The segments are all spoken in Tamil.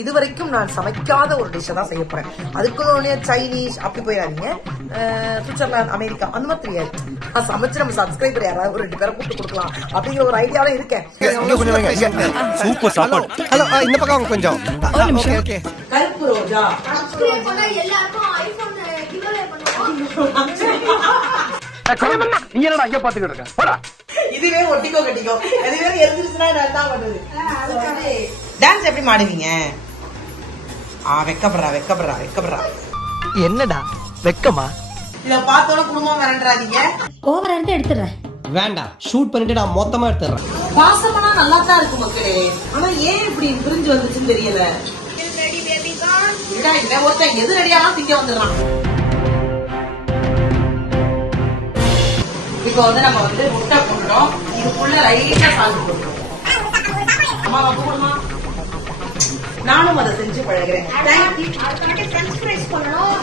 இதுவரைக்கும் நான் சமைக்காத ஒரு டிஷ்ஷை தான் செய்ய போறேன். அதுக்குள்ள சைனீஸ் அப்படி போயிடாதீங்க. சுவிட்சர்லாந்து, அமெரிக்கா அந்த மாதிரி தெரியாது. நான் சமைச்சு நம்ம சப்ஸ்கிரைபர் யாராவது ஒரு 2 பேரை கூப்பிட்டு கொடுக்கலாம் அப்படிங்கிற ஒரு ஐடியால இருக்கேன். சூப்பர் சாப்பாடு. ஹலோ, இந்த பக்கம் கொஞ்சம். Okay okay. கருப்பு ரோஜா சப்ஸ்கிரைப் பண்ணா எல்லாருக்கும் ஐபோன் கிவ்அவே பண்ணுவோம். நீ என்னடா அங்க பாத்துக்கிட்டு இருக்க? போடா. இதுவே ஒட்டிக்கோ கட்டிக்கோ. அதுவே எரிஞ்சிருச்சுனா நான் என்ன பண்றது? டான்ஸ் எப்படி மாடுவீங்க? வெக்கப்படுறா. என்னடா வெக்கமா? இத பார்த்தோட குடும்பம் மிரண்டறாதீங்க. ஓவரா இருந்து எடுத்துறேன். வேண்டாம், ஷூட் பண்ணிட்டு நான் மொத்தமா எடுத்துறேன். பாசமனா நல்லா தான் இருக்கு மக்களே. ஆனா ஏன் இப்படி பிரிஞ்சு வந்துச்சுன்னு தெரியல. ரெடி பேபி கான். இல்லடா இல்ல ஒருத்தன் எது ரெடியாலாம் திங்க வந்துறான். இப்போ வந்து நம்ம வந்து முட்டை போடுறோம். இதுக்குள்ள லைட்டா சால்ட் போடுறோம். அம்மா அப்ப போடுமா? நானும் அதை செஞ்சு பழகிறேன். அதுக்காக ஃப்ரெஞ்ச் ஃப்ரைஸ் பண்ணனும்.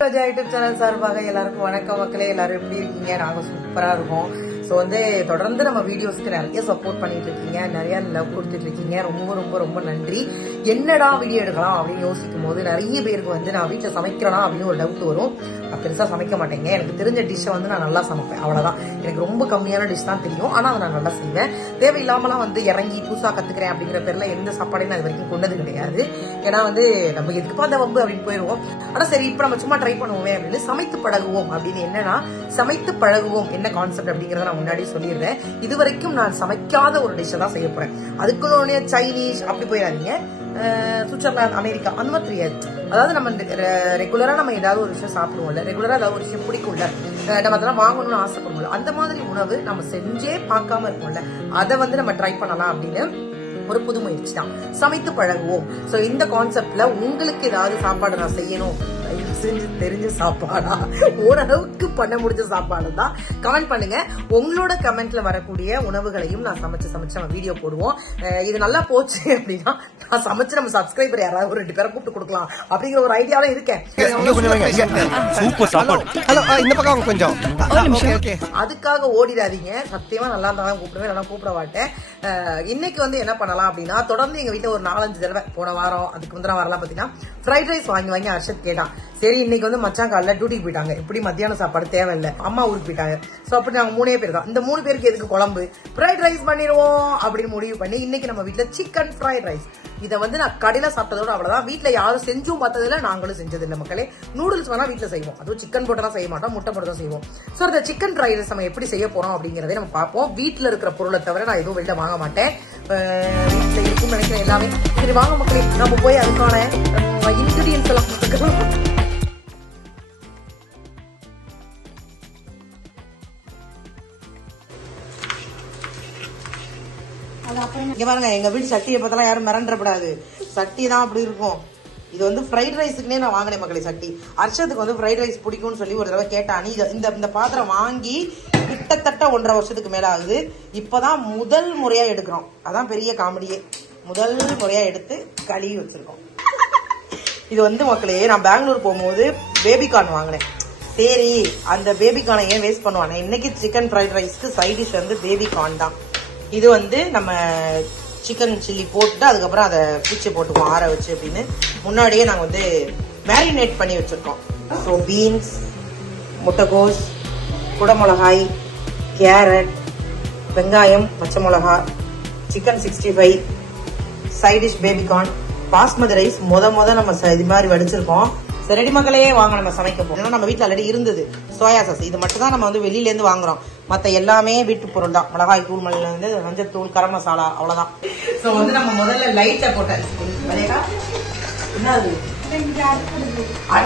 ராஜா யூடியூப் சேனல் சார்பாக எல்லாருக்கும் வணக்கம் மக்களே. எல்லாரும் எப்படி இருக்கீங்க? நாங்க சூப்பரா இருக்கோம். ஸோ வந்து தொடர்ந்து நம்ம வீடியோஸ்க்கு நிறைய சப்போர்ட் பண்ணிட்டு இருக்கீங்க, நிறைய லவ் கொடுத்துட்டு இருக்கீங்க. ரொம்ப ரொம்ப ரொம்ப நன்றி. என்னடா வீடியோ எடுக்கலாம் அப்படின்னு யோசிக்கும் போது நிறைய பேருக்கு வந்து நான் வீட்டில் சமைக்கிறேனா அப்படின்னு ஒரு டவுட் வரும். நான் பெருசாக சமைக்க மாட்டேங்க. எனக்கு தெரிஞ்ச டிஷ்ஷை வந்து நான் நல்லா சமைப்பேன், அவ்வளோதான். எனக்கு ரொம்ப கம்மியான டிஷ் தான் தெரியும், ஆனால் அதை நான் நல்லா செய்வேன். தேவையில்லாமலாம் வந்து இறங்கி புதுசாக கற்றுக்கிறேன் அப்படிங்கிற பேரில் எந்த சாப்பாடையும் நான் இது வரைக்கும் கொண்டது கிடையாது. ஏன்னா வந்து நம்ம எதுக்குப்பா அந்த வம்பு அப்படின்னு போயிடுவோம். ஆனால் சரி, இப்போ நம்ம சும்மா ட்ரை பண்ணுவோமே அப்படின்னு சமைத்து பழகுவோம். அப்படின்னு என்னன்னா, சமைத்து பழகுவோம் என்ன கான்செப்ட் அப்படிங்கிறத நான் முன்னாடி சொல்லிடுறேன். இதுவரைக்கும் நான் சமைக்காத ஒரு டிஷ்ஷை தான் செய்ய போறேன். அதுக்குள்ள சைனீஸ் அப்படி போயிடாதீங்க. சுவிட்சர்லாந்து, அமெரிக்கா அந்த மாதிரி தெரியாது. அதாவது நம்ம ரெகுலரா நம்ம ஏதாவது ஒரு விஷயம் சாப்பிடுவோம்ல, ரெகுலரா ஏதாவது ஒரு விஷயம் பிடிக்கும்ல, நம்ம அதெல்லாம் வாங்கணும்னு ஆசைப்படுவோம்ல, அந்த மாதிரி உணவு நம்ம செஞ்சே பார்க்காம இருக்கோம்ல, அதை வந்து நம்ம ட்ரை பண்ணலாம் அப்படின்னு ஒரு புது முயற்சி தான். சமைத்து பழகுவோம். சோ இந்த கான்செப்ட்ல உங்களுக்கு ஏதாவது சாப்பாடு நான் செய்யணும், செஞ்சு தெரிஞ்ச சாப்பாடா, ஓரளவுக்கு பண்ண முடிஞ்ச சாப்பாடு தான் கமெண்ட் பண்ணுங்க. உங்களோட கமெண்ட்ல வரக்கூடிய உணவுகளையும் நான் சமைச்சு நம்ம வீடியோ போடுவோம். இது நல்லா போச்சு அப்படின்னா நான் சமைச்சு நம்ம சப்ஸ்கிரைபர் யாராவது ஒரு 2 பேரை கூப்பிட்டு கொடுக்கலாம் அப்படிங்கிற ஒரு ஐடியால இருக்கேன். சூப்பர் சாப்பாடு. ஹலோ, இந்த பக்கம் கொஞ்சம். Okay okay. அதுக்காக ஓடிடாதீங்க. சத்தியமா நல்லா இருந்தாலும் கூப்பிடுவேன், நல்லா கூப்பிட மாட்டேன். இன்னைக்கு வந்து என்ன பண்ணலாம் அப்படின்னா, தொடர்ந்து எங்க வீட்டுல ஒரு 4-5 தடவை போன வாரம் அதுக்கு முந்தின வாரம் பாத்தீங்கன்னா ஃப்ரைட் ரைஸ் வாங்கி அர்ஷத் கேட்டான். சரி, இன்னைக்கு வந்து மச்சான் காலைல டியூட்டிக்கு போயிட்டாங்க, எப்படி மத்தியான சாப்பாடு தேவையில்லை, அம்மா ஊருக்கு போயிட்டாங்க. சோ அப்படி நாங்க 3 பேர் தான். இந்த 3 பேருக்கு எதுக்கு குழம்பு, ஃப்ரைட் ரைஸ் பண்ணிடுவோம் அப்படின்னு முடிவு பண்ணி இன்னைக்கு நம்ம வீட்டுல சிக்கன் ஃப்ரைட் ரைஸ். இதை வந்து நான் கடையில சாப்பிட்டதோட அவ்வளவுதான். வீட்டுல யாரும் செஞ்சும் பார்த்ததில்ல, நாங்களும் செஞ்சதில்லை மக்களே. நூடுல்ஸ் வேணா வீட்டுல செய்வோம், அதுவும் சிக்கன் போட்டு தான் செய்ய மாட்டோம், முட்டை போட்டு தான் செய்வோம். சோ இந்த சிக்கன் ஃப்ரைட் ரைஸ் நம்ம எப்படி செய்ய போறோம் அப்படிங்கறதை நம்ம பார்ப்போம். வீட்டுல இருக்கிற பொருளை தவிர நான் எதுவும் வெளில வாங்க மாட்டேன். வீட்டுல இருக்கும்னு நினைக்கிறேன் எல்லாமே. சரி வாங்க மக்களே, நம்ம போய் அதுக்கான இன்கிரீடியன்ஸ் எல்லாம் பார்க்கலாம். இங்க பாருங்க, எங்க வீட்டு சட்டியை பார்த்தா யாரும் மிரண்டப்படாது. சட்டி தான் அப்படி இருக்கும். இது வந்து ஃப்ரைட் ரைஸுக்குனே நான் வாங்கினேன் மக்களே சட்டி. அர்ஷத்துக்கு வந்து ஃப்ரைட் ரைஸ் பிடிக்கும்னு சொல்லி ஒரு தடவை கேட்டானி. இந்த பாத்திரம் வாங்கி கிட்டத்தட்ட 1.5 வருஷத்துக்கு மேல ஆகுது. இப்பதான் முதல் முறையா எடுக்கிறோம். அதான் பெரிய காமெடியே. முதல் முறையா எடுத்து கழுவி வச்சிருக்கோம். இது வந்து மக்களே, நான் பெங்களூர் போகும்போது பேபிகார்ன் வாங்கினேன். சரி, அந்த பேபிகார்னை ஏன் வேஸ்ட் பண்ணுவானே, இன்னைக்கு சிக்கன் ஃப்ரைட் ரைஸ்க்கு சைட் டிஷ் வந்து பேபிகார்ன் தான். இது வந்து நம்ம சிக்கன் சில்லி போட்டுட்டு அதுக்கப்புறம் அதை பிச்சு போட்டுக்குவோம் ஆற வச்சு அப்படின்னு. முன்னாடியே நாங்கள் வந்து மேரினேட் பண்ணி வச்சிருக்கோம். ஸோ பீன்ஸ், முட்டைகோஸ், குடமிளகாய், கேரட், வெங்காயம், பச்சை மிளகா, chicken 65, side dish baby corn, basmati rice முத நம்ம இது மாதிரி வடிச்சிருக்கோம். ரெடி மக்களே, வாங்க நம்ம சமைக்க போறோம். நம்ம வீட்டுல ஆல்ரெடி இருந்தது சோயா சாஸ். இது மட்டும் தான் நம்ம வந்து வெளியில இருந்து வாங்குறோம். மத்த எல்லாமே வீட்டு பொருள் தான். மிளகாய் தூள், மஞ்சள் தூள், கரம் மசாலா, அவ்வளவுதான். சோ வந்து நம்ம முதல்ல லைட்டா போட்டேன்.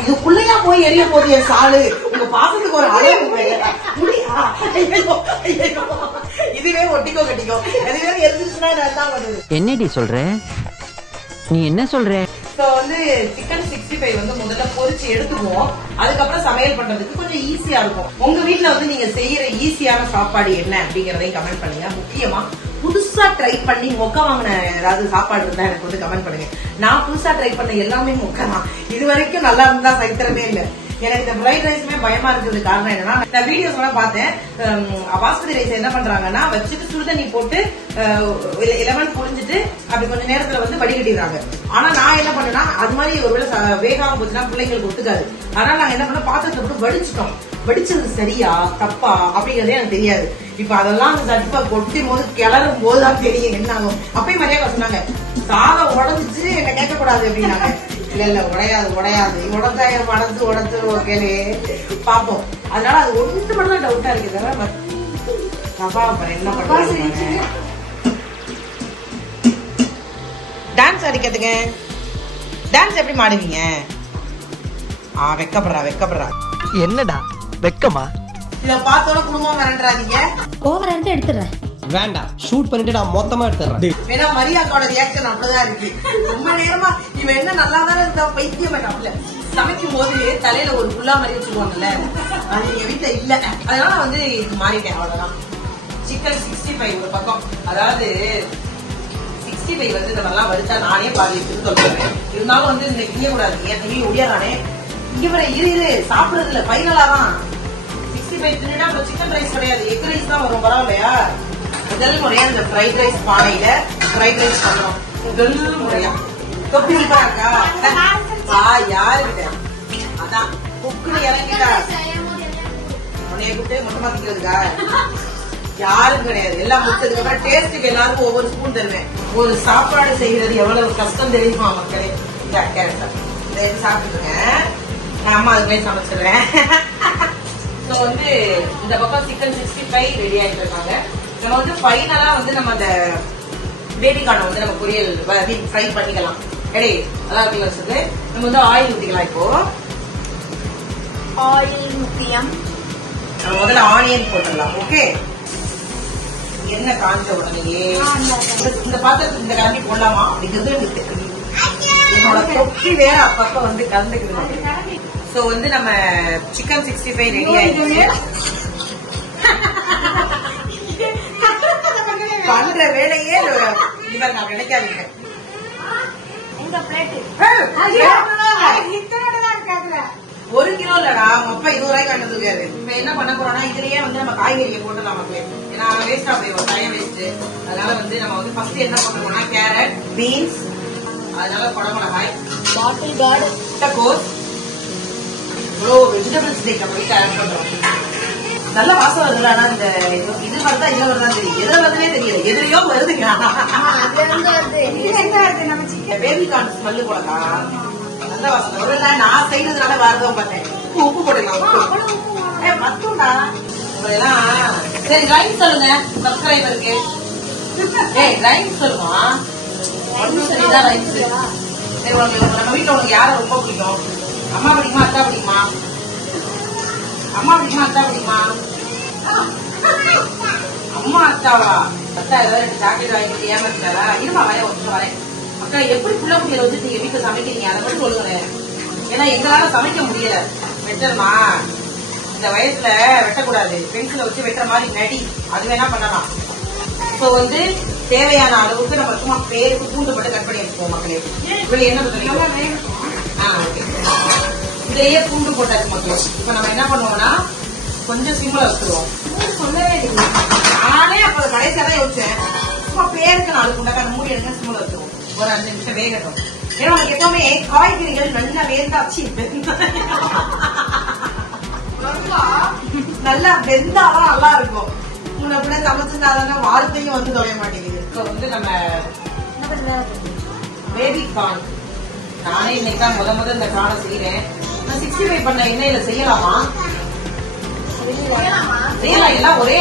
இதுக்குள்ளயா போய் எரிய போதிய சாலு, உங்க பாசத்துக்கு ஒரு அளவு. இதுவே ஒட்டிக்கோ கட்டிக்கோ. அதுவே எரிஞ்சிருச்சுன்னா என்ன பண்ணுது? என்னடி சொல்ற நீ? என்ன சொல்ற? வந்து சிக்கன் 65 வந்து முதல்ல பொரிச்சு எடுத்துக்குவோம். அதுக்கப்புறம் சமையல் பண்றதுக்கு கொஞ்சம் ஈஸியா இருக்கும். உங்க வீட்டுல வந்து நீங்க செய்யற ஈஸியான சாப்பாடு என்ன அப்படிங்கறதையும் கமெண்ட் பண்ணுங்க. முக்கியமா புதுசா ட்ரை பண்ணி மொக்க வாங்கின ஏதாவது சாப்பாடு இருந்தா எனக்கு வந்து கமெண்ட் பண்ணுங்க. நான் புதுசா ட்ரை பண்ண எல்லாமே மொக்க தான். இது வரைக்கும் நல்லா இருந்தா சரித்திரமே இல்லை. எனக்கு இந்த ஃப்ரைட் ரைஸ்மே பயமா இருக்குது. காரணம் என்னன்னா, நான் வீடியோஸ் எல்லாம் பார்த்தேன். பாஸ்மதி ரைஸ் என்ன பண்றாங்கன்னா வச்சுட்டு சுடுதண்ணி போட்டு 11 புரிஞ்சிட்டு அப்படி கொஞ்ச நேரத்துல வந்து வடிகட்டிடுறாங்க. ஆனா நான் என்ன பண்ணேன்னா, அது மாதிரி ஒருவேளை வேகாம போச்சுன்னா பிள்ளைங்களுக்கு ஒத்துக்காது. அதனால நாங்க என்ன பண்ணோம், பாத்திரத்தை போட்டு வடிச்சிட்டோம். வடிச்சது சரியா தப்பா அப்படிங்கறதே எனக்கு தெரியாது. இப்ப அதெல்லாம் சட்டிப்பா கொட்டும் போது கிளறும் போதுதான் தெரியும் என்ன ஆகும். அப்பயும் மரியாதை சொன்னாங்க, சாதம் உடஞ்சிச்சு என்ன கேட்க கூடாது அப்படின்னாங்க. இல்ல உடையாது உடஞ்சாய உடச்சு ஓகேலே பாப்போம். அதனால அது ஒன்று மட்டும் தான் டவுட்டா இருக்கு. என்ன பண்றாங்க டான்ஸ் அடிக்கிறதுங்க. டான்ஸ் எப்படி மாடுவீங்க? வெக்கப்படுறா என்னடா வெக்கமா? இத பார்த்தோட குடும்பம் மிரண்டுறாதீங்க. ஓவரா இருந்து எடுத்துறேன். வேண்டாம், ஷூட் பண்ணிட்டு நான் மொத்தமா எடுத்துறேன். வேணா மரியாதையோட ரியாக்ஷன் அப்படிதான் இருக்கு. ரொம்ப நேரமா இவன் என்ன நல்லாதான் இருக்கா, பைத்தியம் பண்ணல. சமைக்கும் போது தலையில ஒரு புல்லா மாதிரி வச்சுக்குவாங்கல்ல, அது என் வீட்டுல இல்ல. அதனால வந்து இது மாறிட்டேன், அவ்வளவுதான். சிக்கன் 65 ஒரு பக்கம். அதாவது 65 வந்து இந்த மாதிரிலாம் வறுத்தா நானே பாதி சொல்றேன். இருந்தாலும் வந்து இன்னைக்கு செய்ய கூடாது. என் தண்ணி ஒடியாதானே இங்க வர இரு சாப்பிடுறது இல்ல, ஃபைனலா தான் 65 தின்னா அப்புறம் சிக்கன் ரைஸ் கிடையாது, எக் ரைஸ் தான் வரும். பரவாயில்லையா? முதல் முறையா இந்த ஃப்ரைட் ரைஸ் பானையில ஃப்ரைட் ரைஸ் பண்றோம். முதல் முறையா தொப்பி இருக்கா யாருக்கிட்ட அதான் குக்குன்னு இறங்கிட்டா உன்னைய கூப்பிட்டு மொட்டை மாத்திக்கிறதுக்கா யாரும் கிடையாது. எல்லாம் முடிச்சதுக்கு அப்புறம் டேஸ்ட்டுக்கு எல்லாருக்கும் ஒவ்வொரு ஸ்பூன் தருவேன். ஒரு சாப்பாடு செய்யறது எவ்வளவு கஷ்டம் தெரியுமா மக்களே? இதை சாப்பிட்டுருங்க, நான் அம்மா அதுக்கு போய் சமைச்சிடுறேன். வந்து இந்த பக்கம் சிக்கன் 65 ரெடி ஆயிட்டு இருக்காங்க. நம்ம வந்து ஃபைனலா வந்து நம்ம அந்த பேபி கார்னை வந்து நம்ம பொரியல் ஃப்ரை பண்ணிக்கலாம். எடே அதான் இருக்குல்ல, நம்ம வந்து ஆயில் ஊத்திக்கலாம். இப்போ ஆயில் முக்கியம். நம்ம முதல்ல ஆனியன் போட்டுடலாம். ஓகே, என்ன காஞ்ச உடனேயே இந்த பாத்திரத்துக்கு இந்த கரண்டி போடலாமா அப்படிங்கிறது எனக்கு தெரியும். என்னோட தொப்பி வேற அப்பப்ப வந்து கலந்துக்கிறது. சோ வந்து நம்ம சிக்கன் 65 ரெடி ஆயிடுச்சு. பண்ற வேலையே இவர் நான் நினைக்காதீங்க. எங்க பிளேட் 1 கிலோ இல்லடா, மொப்ப 20 ரூபாய்க்கு வாங்கிருக்காரு. இப்ப என்ன பண்ண போறோம்னா, இதுலயே வந்து நம்ம காய்கறியை போட்டுலாம் மக்களே. ஏன்னா வேஸ்டா போயிடும், டைம் வேஸ்ட். அதனால வந்து நம்ம வந்து ஃபர்ஸ்ட் என்ன பண்ணுவோம்னா, கேரட், பீன்ஸ், அதனால குடமிளகாய், பாட்டில் கார்டு, முட்டைக்கோஸ், இவ்வளோ வெஜிடபிள்ஸ் நம்ம வீட்டு ஆட் பண்றோம். நல்ல வாசம் வருது. ஆனா இந்த இது வருதா இதுல வருதான் தெரியும், எதுல வருதுன்னே தெரியல. எதுலயோ வருதுங்க. பேபி கார்ன் ஸ்மெல்லு போலக்கா நல்ல வாசம். ஒரு நான் செய்யறதுனால வருதோ பார்த்தேன். உப்பு போடலாம். மத்துண்டா இதெல்லாம். சரி ரைஸ் சொல்லுங்க சப்ஸ்கிரைபருக்கு. ரைஸ் சொல்லுமா? சரிதான் ரைஸ். சரி, நம்ம வீட்டுல உனக்கு யாரை ரொம்ப பிடிக்கும்? அம்மா பிடிக்குமா அத்தா பிடிக்குமா? அம்மா பிடிக்குமா அத்தா பிடிக்குமா? அம்மா அத்தாவா? அத்தா ஏதாவது சாக்லேட் வாங்கிட்டு ஏமாத்திட்டாரா? இருமா வரேன், ஒரு நிமிஷம் வரேன். அக்கா எப்படி புள்ள குட்டியில வந்து நீங்க வீட்டுல சமைக்கிறீங்க அதை மட்டும் சொல்லுங்க. ஏன்னா எங்களால சமைக்க முடியல. வெட்டணுமா? இந்த வயசுல வெட்டக்கூடாது, பென்சில வச்சு வெட்டுற மாதிரி நடி, அது வேணா பண்ணலாம். இப்போ வந்து தேவையான அளவுக்கு நம்ம சும்மா பேருக்கு பூண்டு மட்டும் கட் பண்ணி எடுத்துப்போம் மக்களே. இவ்வளவு என்ன பண்ணுறீங்க? இதையே பூண்டு போட்டாச்சு மக்களே. இப்ப நம்ம என்ன பண்ணுவோம்னா, கொஞ்சம் சிம்பிளா வச்சுருவோம். சொல்லவே இல்லை, நானே அப்ப கடைசியா தான் யோசிச்சேன். சும்மா பேருக்கு 4 குண்டக்கான மூடி எடுங்க, சிம்பிளா வச்சுருவோம். ஒரு 5 நிமிஷம் வேகட்டும். ஏன்னா உனக்கு எப்பவுமே காய்கறிகள் நல்லா வேந்தாச்சு, நல்லா வெந்தாதான் நல்லா இருக்கும். உன்னை அப்படியே சமைச்சிருந்தாதானே வார்த்தையும் வந்து தொலைய மாட்டேங்குது. இப்போ வந்து நம்ம பேபி கார்ன், நானே இன்னைக்கு தான் முதல் இந்த கார்னை செய்யறேன். நான் 65 பண்ண எண்ணெயில செய்யலாமா? செய்யலாம், எல்லாம் ஒரே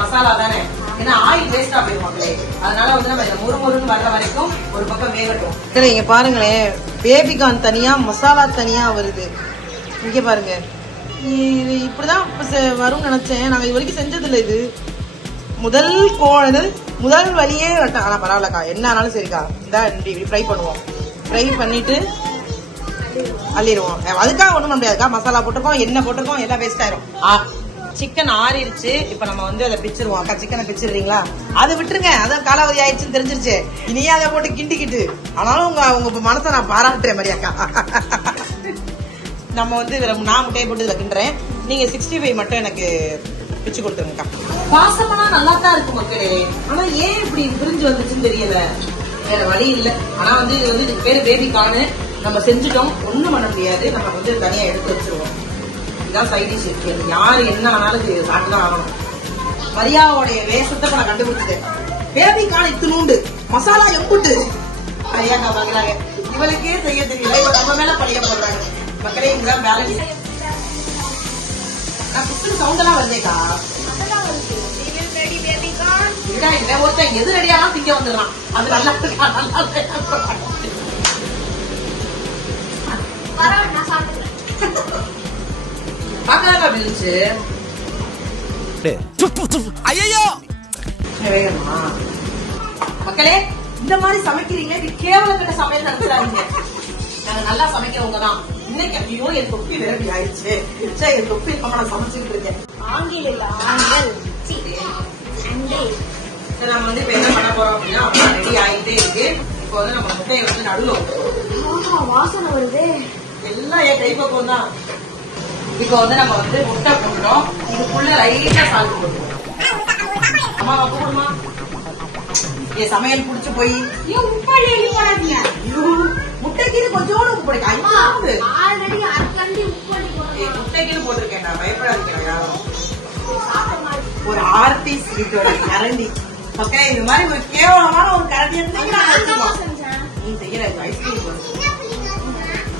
மசாலா தானே. ஏன்னா ஆயில் வேஸ்டா போயிடும் மக்களே. அதனால வந்து நம்ம இந்த முறுமுறுன்னு வர்ற வரைக்கும் ஒரு பக்கம் வேகட்டும். இங்க பாருங்களேன், பேபி கார்ன் தனியா மசாலா தனியா வருது. இங்க பாருங்க, இது இப்படிதான் வரும்னு நினைச்சேன். நாங்க இது வரைக்கும் செஞ்சது இல்லை. இது முதல் வழியே வெட்டேன். ஆனா பரவாயில்லக்கா, என்ன ஆனாலும் சரிக்கா. இந்த இப்படி ஃப்ரை பண்ணுவோம். ஃப்ரை பண்ணிட்டு அள்ளிடுவோம். அதுக்காக ஒண்ணும் பண்ண முடியாதுக்கா. மசாலா போட்டிருக்கோம், எண்ணெய் போட்டிருக்கோம், எல்லாம் வேஸ்ட் ஆயிரும். சிக்கன் ஆறிடுச்சு. இப்ப நம்ம வந்து அதை பிச்சிருவோம். அக்கா சிக்கனை பிச்சிடுறீங்களா? அதை விட்டுருங்க, அதான் காலாவதி ஆயிடுச்சுன்னு தெரிஞ்சிருச்சு. இனியே அதை போட்டு கிண்டிக்கிட்டு. ஆனாலும் உங்க மனசை நான் பாராட்டுறேன் மாதிரி அக்கா. நம்ம வந்து நான் முட்டையை போட்டு இதில் கிண்டுறேன். நீங்க 65 மட்டும் எனக்கு பிச்சு கொடுத்துருங்கக்கா. பாசமானா நல்லா தான் இருக்கு மக்களே. ஆனா ஏன் இப்படி பிரிஞ்சு வந்துச்சுன்னு தெரியல. வேற வழி இல்லை. ஆனா வந்து இது வந்து இதுக்கு பேரு பேபி கார்னு. நம்ம செஞ்சுட்டோம், ஒண்ணும் பண்ண முடியாது. நம்ம வந்து தனியா எடுத்து வச்சிருவோம். இதுதான் சைட் டிஷ். யாரு என்ன ஆனாலும் இது சாப்பிட்டுதான் ஆகணும். மரியாவோடைய வேஷத்தை நான் கண்டுபிடிச்சேன். பேபி கார்ன் இத்தினூண்டு, மசாலா எம்புட்டு ஐயாக்கா பாக்குறாங்க. இவளுக்கே செய்ய தெரியல, இவ நம்ம மேல பழைய போடுறாங்க. மக்களே இதுதான் பேலன்ஸ். நான் குத்து சவுண்ட் எல்லாம் வருதேக்கா. ஒருத்தன் எது ரெடியாலும் திங்க வந்துடலாம். அது நல்லா பாக்கா விழுந்துச்சு. மக்களே இந்த மாதிரி சமைக்கிறீங்க, இது கேவலப்பட்ட சமையல் நடத்துறாங்க. நாங்க நல்லா சமைக்கிறவங்க தான். இன்னைக்கு ஐயோ என் தொப்பி விரட்டி ஆயிடுச்சு. என் தொப்பி இல்லாம நான் சமைச்சுக்கிட்டு இருக்கேன். நம்ம வந்து இப்ப என்ன பண்ண போறோம் அப்படின்னா, ரெடி ஆகிட்டே இருக்கு. இப்போ வந்து நம்ம முட்டையை வந்து நடுவில் வாசனை வருது. எல்லாம் என் கைப்பக்கம் தான். இப்போ வந்து நம்ம வந்து முட்டை போடுறோம். இதுக்குள்ள லைட்டா சால்ட் போடுறோம். அம்மா அப்ப போடுமா? என் சமையல் புடிச்சு போய் முட்டைக்கு கொஞ்சோடு உப்பு போடுங்க. முட்டைக்கு போட்டிருக்கேன் நான், பயப்படாதீங்க யாரும். ஒரு ஆர்டிஸ்ட் வீட்டோட கரண்டி மக்களே, இந்த மாதிரி ஒரு கேவலமான ஒரு கரண்டி நீ செய்யற ஐஸ்கிரீம்.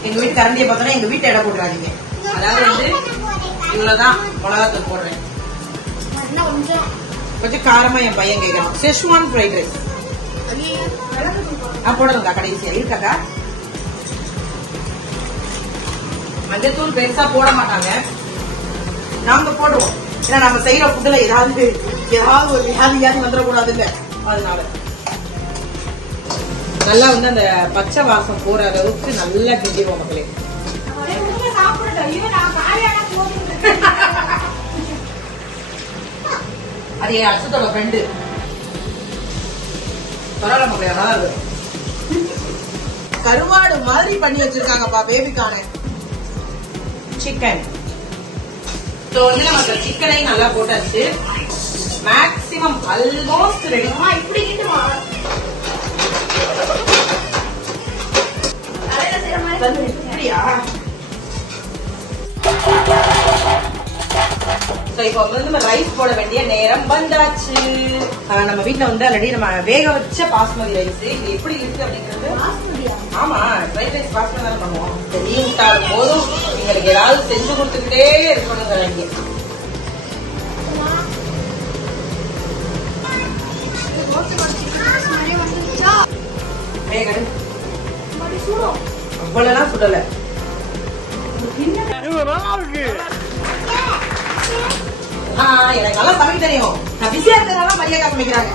எங்க வீட்டு கரண்டியை பார்த்தோன்னா எங்க வீட்டை இடம் போட்டுறாதீங்க. அதாவது வந்து இவ்வளவுதான் மிளகாத்தூள் போடுறேன். கொஞ்சம் காரமா என் பையன் கேட்கணும். செஷ்வான் ஃப்ரைட் ரைஸ் போடுறதா கடைசியா இருக்காக்கா. மஞ்சத்தூள் பெருசா போட மாட்டாங்க, நாங்க போடுவோம். ஏன்னா நம்ம செய்யற ஃபுட்ல ஏதாவது ஒரு வியாதியாவது வந்துடக்கூடாதுல்ல, அதனால நல்லா வந்து அந்த பச்சை வாசம் போற அளவுக்கு நல்லா கிண்டிடுவோம் மக்களே. அது என் அச்சத்தோட ஃப்ரெண்டு. பரவாயில்ல மக்களே, நல்லா இருக்கு. கருவாடு மாதிரி பண்ணி வச்சிருக்காங்கப்பா பேபிக்கான சிக்கன். ஸோ வந்து நம்ம சிக்கனை நல்லா போட்டாச்சு. Maximum almost ready. இப்படி இப்படியா? இப்போ வந்து நம்ம ரைஸ் போட வேண்டிய நேரம் வந்தாச்சு. நம்ம வீட்டுல வந்து ஆல்ரெடி நம்ம வேக வச்ச பாஸ்மதி ரைஸ். இது எப்படி இருக்கு அப்படிங்கிறது. ஆமா, ஃப்ரைட் ரைஸ் பாஸ்மதி தான் பண்ணுவோம். லீவ் விட்டாலும் போதும் எங்களுக்கு ஏதாவது செஞ்சு கொடுத்துக்கிட்டே இருக்கணுங்கிறாங்க. அவ்வளவுலாம் சுடல. எனக்கு நல்லா சமைக்க தெரியும். நான் பிஸியா இருக்கிறதால மரியாதை சமைக்கிறாங்க.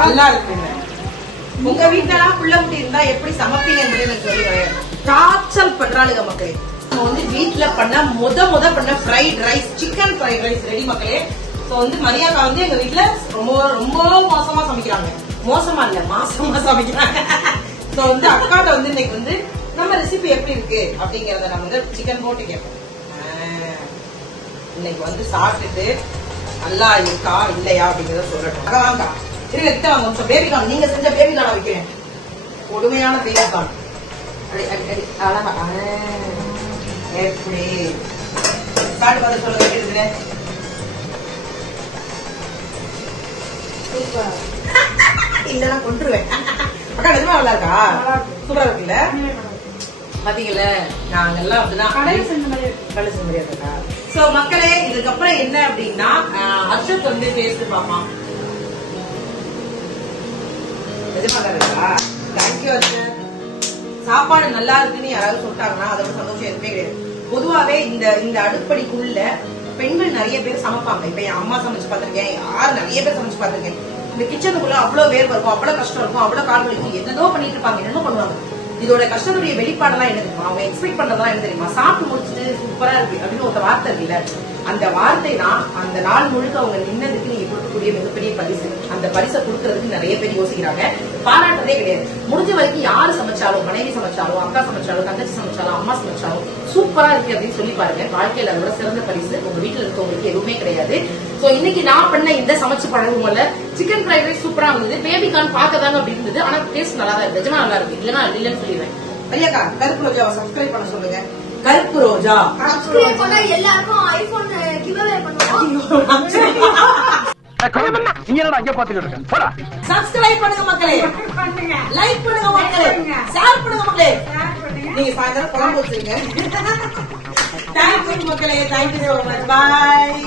நல்லா இருக்கு. உங்க வீட்டுல புள்ள குட்டி இருந்தா எப்படி சமைப்பீங்கன்னு எனக்கு சொல்லி காய்ச்சல் பண்றாளுங்க மக்களே. நம்ம வந்து வீட்டுல பண்ண முத பண்ண fried rice, chicken fried rice ready மக்களே. ஸோ வந்து மரியாதை வந்து எங்க வீட்டுல ரொம்ப ரொம்ப மோசமா சமைக்கிறாங்க. மோசமா இல்ல, மாசமா சமைக்கிறாங்க. ஸோ வந்து அக்காட்ட வந்து இன்னைக்கு வந்து நம்ம ரெசிபி எப்படி இருக்கு அப்படிங்கறத நம்ம வந்து சிக்கன் போட்டு கேட்போம். இன்னைக்கு வந்து சாப்பிட்டுட்டு நல்லா இருக்கா இல்லையா அப்படிங்கறத சொல்லட்டும். அதான் வாங்க இருக்க வாங்க. பேபி கார்ன் நீங்க செஞ்ச பேபி கார்ன் வைக்கிறேன். கொடுமையான பேபி கார்ன் அழகா எப்படி பாட்டு பார்த்து சொல்லுங்க. இருக்குது இல்லன்னா கொண்டுருவேன். அக்கா நிஜமா நல்லா இருக்கா? சூப்பரா இருக்குல்ல? பாத்தீங்கல்ல, நாங்கெல்லாம் அப்படிதான் கடலை செஞ்ச மாதிரியா இருக்கா. சோ மக்களே, இதுக்கப்புறம் என்ன அப்படின்னா அர்ஷத் வந்து டேஸ்ட் பார்ப்பான். நிஜமா இருக்கா? தேங்க்யூ அர்ஷத். சாப்பாடு நல்லா இருக்குன்னு யாராவது சொல்லிட்டாங்கன்னா அதோட சந்தோஷம் எதுவுமே கிடையாது. பொதுவாவே இந்த அடுப்படிக்குள்ள பெண்கள் நிறைய பேர் சமைப்பாங்க. இப்ப என் அம்மா சமைச்சு பாத்திருக்கேன், யார் நிறைய பேர் சமைச்சு பாத்திருக்கேன். இந்த கிச்சனுக்குள்ள அவ்வளவு வேர்வை இருக்கும், அவ்வளவு கஷ்டம் இருக்கும், அவ்வளவு கால் வலிக்கும், என்னதோ பண்ணிட்டு இருப்பாங்க, என்ன பண்ணுவாங்க. இதோட கஷ்டத்துடைய வெளிப்பாடெல்லாம் என்ன தெரியுமா? அவங்க எக்ஸ்பெக்ட் பண்றதெல்லாம் என்ன தெரியுமா? சாப்பிட்டு முடிச்சுட்டு சூப்பரா இருக்கு அப்படின்னு ஒரு வார்த்தை இருக்குல்ல, அந்த வார்த்தை தான் அந்த நாள் முழுக்க அவங்க நின்னதுக்கு நீங்க கொடுக்கக்கூடிய மிகப்பெரிய பரிசு. அந்த பரிசை கொடுக்கறதுக்கு நிறைய பேர் யோசிக்கிறாங்க, பாராட்டுறதே கிடையாது. முடிஞ்ச வரைக்கும் யாரு சமைச்சாலும், மனைவி சமைச்சாலும், அக்கா சமைச்சாலும், தங்கச்சி சமைச்சாலும், அம்மா சமைச்சாலும் சூப்பரா இருக்கு அப்படின்னு சொல்லி பாருங்க. வாழ்க்கையில அதோட சிறந்த பரிசு உங்க வீட்டுல இருக்கவங்களுக்கு எதுவுமே கிடையாது. சோ இன்னைக்கு நான் பண்ண இந்த சமைச்சு பழகுமல்ல சிக்கன் ஃப்ரைட் ரைஸ் சூப்பரா இருந்தது. பேபிகார்ன் பார்க்கதாங்க அப்படி இருந்தது, ஆனா டேஸ்ட் நல்லா தான் இருக்கு. நிஜமா நல்லா இருக்கு, இல்லன்னு சொல்லிடுவேன். ஐயாக்கா கருப்பு ரோஜாவை சப்ஸ்கிரைப் பண்ண சொல்லுங்க. கருப்பு ரோஜா சப்ஸ்கிரைப் பண்ணா எல்லாருக்கும் ஐபோன் கிவ்அவே பண்ணுவோம். சப்ஸ்கிரைப் பண்ணுங்க மக்களே, லைக் பண்ணுங்க மக்களே, ஷேர் பண்ணுங்க மக்களே. நீங்க சாயந்தரம் குழம்பு வச்சிருங்க. தேங்க்யூ மக்களே, தேங்க்யூ சோ மச். பாய்.